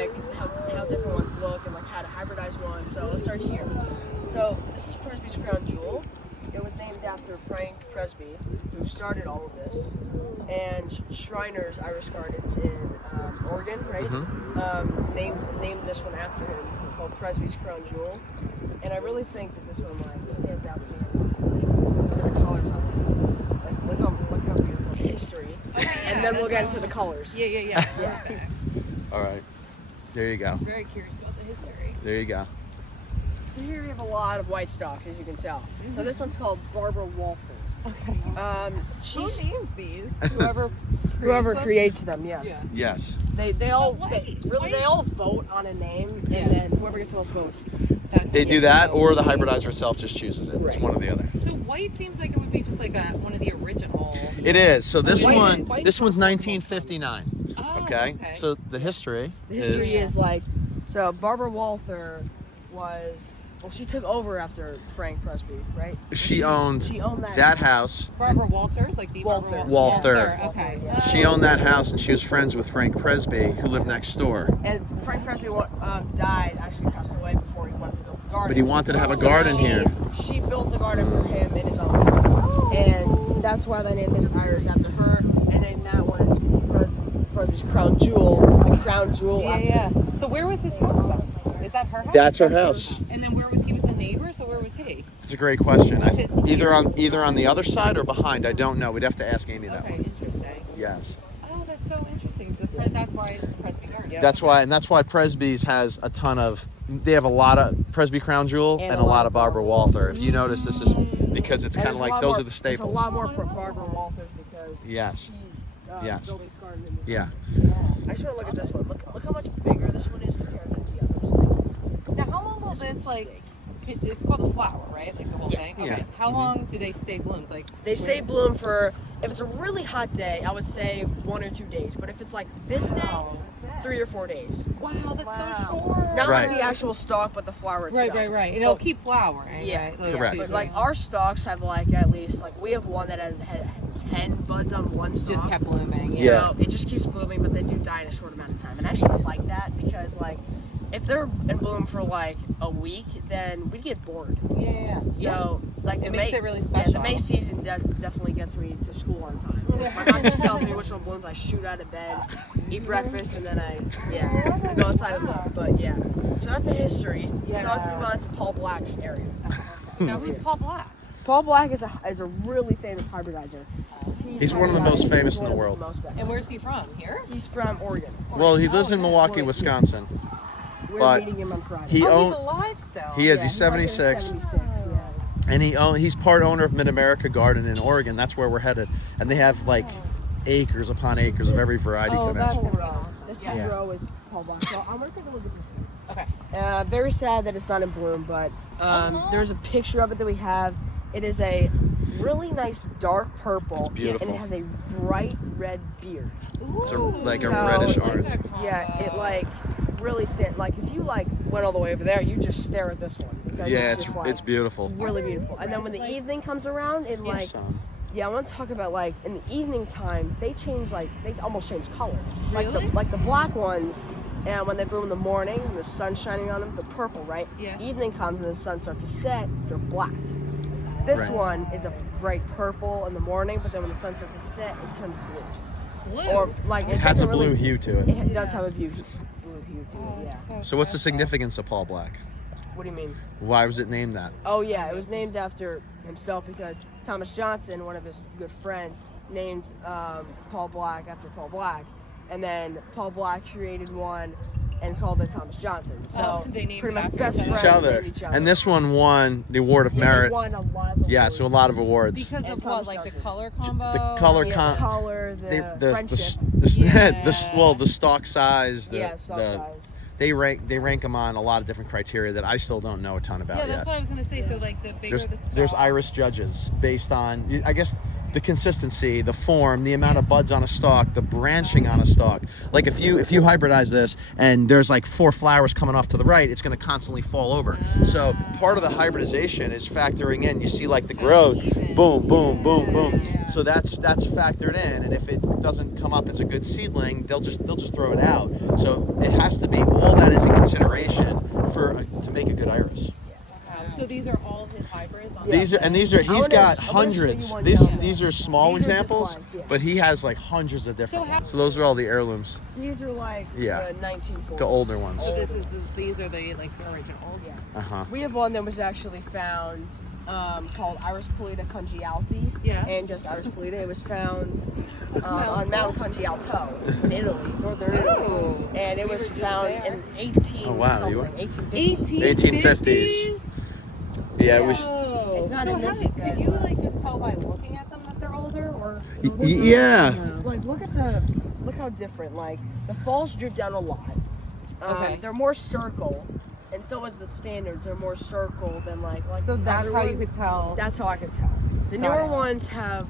like how different ones look and like how to hybridize one. So let's start here. So this is Presby's crown jewel. It was named after Frank Presby, who started all of this, and Shriners Iris Gardens in Oregon, right? Named this one after him, called Presby's crown jewel. And I really think that this one like stands out to me. Look at the colors on it. Like look how beautiful the history. And then we'll get into the colors. Yeah. Okay. All right. There you go. Very curious about the history. There you go. So here we have a lot of white stalks, as you can tell. So this one's called Barbara Walther. Okay. She's Who names these? whoever creates them. Yes. Yeah. Yes. They all vote on a name, and then whoever gets the most votes. They do that, or the hybridizer itself just chooses it. It's Right. one or the other. So white seems like it would be just like one of the original. It is. So this White- this one's 1959. Oh, Okay. So the history is like, so Barbara Walther she took over after Frank Presby, right? she owned that house. Barbara Walters, like the Walther. Barbara Walther. Okay. Yeah. She owned that house, and she was friends with Frank Presby, who lived next door. And Frank Presby died, actually passed away before he wanted to build a garden. But he wanted to have a garden here. She built the garden for him in his own. And that's why they named this iris after her, and named that one Presby's crown jewel, like crown jewel. Yeah. So where was his house then? Is that her house? That's her house. And then where was he? Was the neighbor? So where was he? It's a great question. Was it Either on the other side or behind. I don't know. We'd have to ask Amy that Okay, one. interesting. Yes. Oh, that's so interesting. So that's why it's a Presby Garden. That's why Presby's has a ton of. They have a lot of Presby Crown Jewel and a lot of Barbara Walther. If you notice, this is because it's kind of like those are the staples. There's a lot more Barbara Walters because Yes. she Yes. built his garden in the Yeah. I just want to look at this one. Look how much bigger this one is compared to the others. Now, how long will this it's called a flower, right? Like the whole Yeah. thing? Okay. Yeah. How long do they stay bloomed? Like They stay bloom for, if it's a really hot day, I would say 1 or 2 days. But if it's like this day, Wow. 3 or 4 days. Wow, that's so short. Not Right. like the actual stalk, but the flower itself. Right. And it'll keep flowering. Yeah, right? Correct. But like our stalks have like at least like we have one that had 10 buds on one stalk. Just kept blooming. So Yeah. it just keeps blooming, but they do die in a short amount of time. And I actually like that because like if they're in bloom for like a week, then we'd get bored. Yeah. So like It the makes May, it really Yeah, special. the May season definitely gets me to school on time. My mom just tells me which one blooms. I shoot out of bed, eat breakfast, and then I go outside and look. But yeah, so that's the history. Yeah. So let's move on to Paul Black's area. Now, who's Paul Black? Paul Black is a really famous hybridizer. He's one of the most famous in the world. And where's he from? Here? He's from Oregon. Well, he lives in okay. Milwaukee, Wisconsin. We're But meeting him on Friday. He He's owned. alive still. He is. Yeah, He's 76. 76, yeah. And he's part owner of Mid-America Garden in Oregon. That's where we're headed. And they have like acres upon acres of every variety Oh, coming that's out. gonna be row. awesome. This Yeah. row is Paul Black. So I'm gonna take a look at this one. Okay. Very sad that it's not in bloom, but there's a picture of it that we have. It is a really nice dark purple, It's beautiful. and it has a bright red beard. It's a Ooh. reddish So, orange. Yeah, it like really like if you like went all the way over there, you just stare at this one. Because Yeah, it's just, like, it's beautiful. really beautiful. And then when the evening comes around, it like I want to talk about like in the evening time, they almost change color. Really? Like the black ones, and when they bloom in the morning, and the sun's shining on them, the purple, right? Yeah. Evening comes and the sun starts to set, they're black. This Right. one is a bright purple in the morning, but then when the sun starts to set, it turns blue. Blue. Or like It has a doesn't blue really, hue to it. It does have a blue hue to Oh, it. Yeah. it's So what's the special. significance of Paul Black? What do you mean? Why was it named that? Oh yeah, it was named after himself because Thomas Johnson, one of his good friends, named Paul Black after Paul Black, and then Paul Black created one and called it Thomas Johnson. So they named pretty it much after best each friends Each other. named each other. And this one won the Award of Yeah, Merit. they won a lot of Yeah, so a lot of awards. Because And of Thomas what? Like the Johnson. color combo? The color yeah, con- the color, the friendship. the stalk size, Yeah, stock size. they rank them on a lot of different criteria that I still don't know a ton about Yeah, yet. that's what I was gonna say. So like the bigger the There's stalk. iris judges based on, I guess, the consistency, the form, the amount of buds on a stalk, the branching on a stalk. Like if you hybridize this and there's like 4 flowers coming off to the right, it's going to constantly fall over. So part of the hybridization is factoring in. You see like the growth, boom, boom, boom, boom. So that's factored in. And if it doesn't come up as a good seedling, they'll just throw it out. So it has to be all that is in consideration to make a good iris. So these are all his hybrids? On He's got hundreds. one These are small These are just examples, like, yeah. but he has like hundreds of different So ones. So those are all the heirlooms, These are like Yeah. the 1940s. the older ones. So these are the like the originals. Yeah. We have one that was actually found called Iris Pallida Congialti. Yeah. And just Iris Pallida. It was found on Mount Congialto in Italy, northern Italy. And it was found in 18 Oh, wow, something, you were- 1850s. 1850s. Yeah, it was. It's not so in this. can you like just tell by looking at them that they're older, or? Yeah. Like look how different. Like the falls drip down a lot. Okay. They're more circle, and so is the standards. They're more circle than like. So that's other how you ones. could tell. That's how I could tell. The Got newer it. ones have.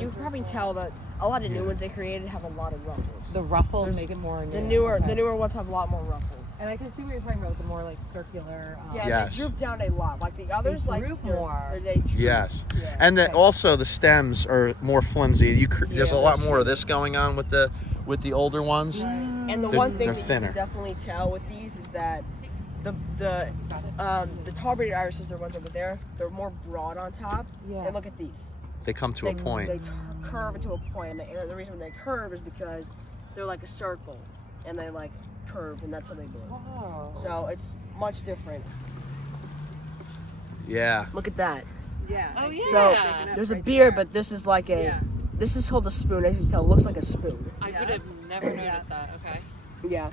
You can probably tell that a lot of new ones they created have a lot of ruffles. The ruffles make it more. The new. newer ones have a lot more ruffles. And I can see what you're talking about with the more like circular. Yeah, Yes. they droop down a lot. Like the others, They like droop they're- more. or they droop. Yes. Yeah. And Okay. also the stems are more flimsy. There's a Yeah, lot that's more of this going on with the older ones. And the They're- one thing they're that you thinner. can definitely tell with these is that the tar-braided irises, the ones over there, they're more broad on top. Yeah. And look at these. They come to a point. They curve into a point, and the reason they curve is because they're like a circle, and they like curve, and that's how they bloom. Wow. So it's much different. Yeah. Look at that. Yeah. Oh yeah. So there's a beard, but this is like a. Yeah. This is called a spoon. As you can tell, it looks like a spoon. I would have never noticed that. Okay. Yeah.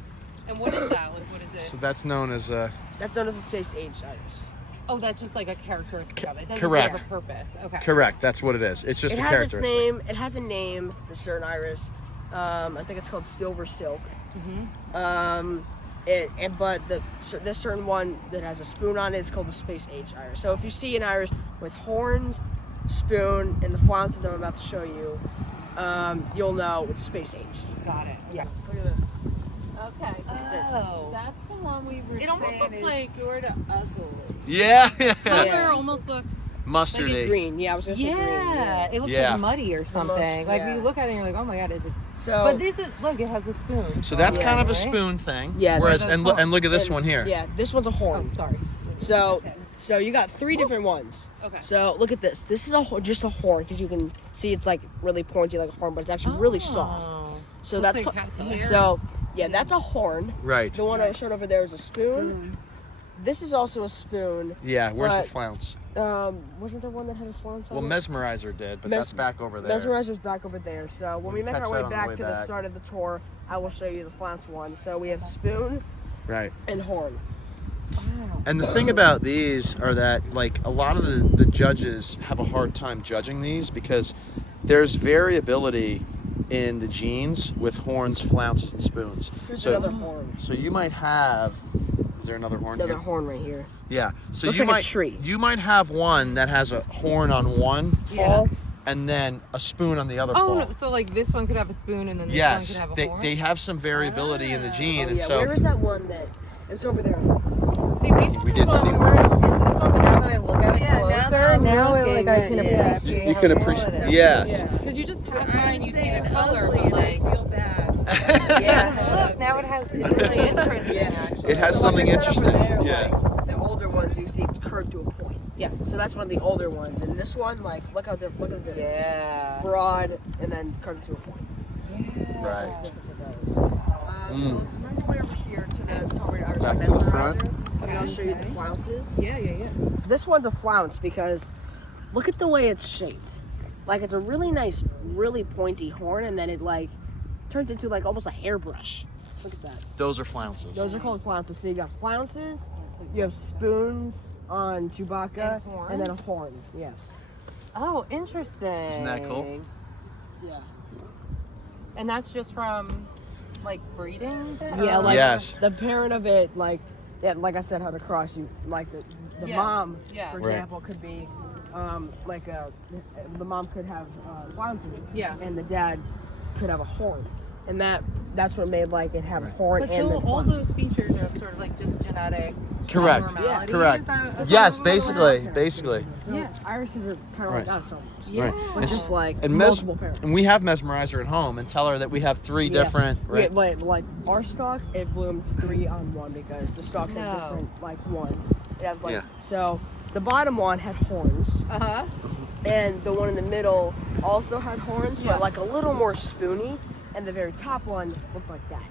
And what is that? Like, what is it? So that's known as a. That's known as a space-aged iris. Oh, that's just like a characteristic of it. It doesn't Correct. serve a purpose. Okay. Correct. That's what it is. It's just It a has its characteristic. name. It has a name. The certain iris. I think it's called silver silk. But this certain one that has a spoon on it is called the space-aged iris. So if you see an iris with horns, spoon, and the flounces I'm about to show you, you'll know it's space-aged. Got it. Yeah. Look at this. Okay. Oh. That's the one we were It almost saying looks is like- sort of ugly. Yeah. Color Yeah. almost looks. Mustardy. Green. Yeah, I was gonna say green. Yeah, it looks Yeah. like muddy or the something. most- Like yeah. you look at it and you're like, oh my god, is it? So. But this is look, it has a spoon. So that's Yeah, kind of a right? spoon thing. Yeah, Whereas those and look at this and- one here. Yeah, this one's a Oh, horn. sorry. So you got three different ones. Okay. So look at this. This is just a horn because you can see it's like really pointy like a horn, but it's actually really soft. Oh. So Looks that's like it has hair. so yeah, that's a horn. Right. The one I showed over there is a spoon. This is also a spoon. Yeah. Where's the But- flounce? Wasn't there one that had a flounce Well, on it? Mesmerizer did, but Mes- that's back over there. Mesmerizer's back over there. So when we make catch our that way on the back way to the back. start of the tour, I will show you the flounce one. So we have spoon Right. and horn. And the thing about these are that like a lot of the judges have a hard time judging these because there's variability in the genes with horns, flounces, and spoons. Here's So another horn. so you might have. Is there another horn Another here? horn right here. Yeah. So Looks you like a might tree. you might have one that has a horn on one fall and then a spoon on the other Oh, fall. no, so like this one could have a spoon and then this Yes, one could have a they, horn. they have some variability in the gene, Oh, and yeah. so Where is that one that? It's over there. See, we did well, see we were into this one, but now that I look at it Yeah, now closer, that I'm now it, looking like I at can it, appreciate. you how can cool appreciate. it is. Yes. Because you just pass by I'm and you see saying the color, ugly, but and like, I feel bad. yeah, look, now it has it's really interesting. Yeah. Actually. It has So like something I said over interesting. there, Yeah. like, the older ones you see it's curved to a point. Yes. So that's one of the older ones, and this one, like, look at the difference. Yeah. Broad and then curved to a point. Yeah. Right. So it's the difference of those. So let's make our way over here to the tar-braided iris. Back to the front. And I'll show you the flounces. Yeah. This one's a flounce because look at the way it's shaped. Like it's a really nice, really pointy horn, and then it like turns into like almost a hairbrush. Look at that. Those are flounces. Those are called flounces. So you got flounces, you have spoons on Chewbacca, and then a horn. Yes. Oh, interesting. Isn't that cool? Yeah. And that's just from like breeding. Yeah, like Yes. the parent of it, like like I said, how to cross you, like the Yeah. mom, Yeah. for Right. example, could be the mom could have flounces, Yeah. and the dad could have a horn, and that's what made like it have a horn But and then all flounce. those features are sort of like just genetic. Correct. abnormality? Correct. Is that- Yes, basically. So irises are kind of Right. like us almost. Yeah. Right. But just like And multiple pairs. And we have mesmerizer at home, and tell her that we have 3 Yeah. different. Right. Yeah, but like our stock, it bloomed 3 on 1 because the stalks No. have different like ones. It has like Yeah. so the bottom one had horns, Uh-huh. and the one in the middle also had horns, Yeah. but like a little more spoony, and the very top one looked like that.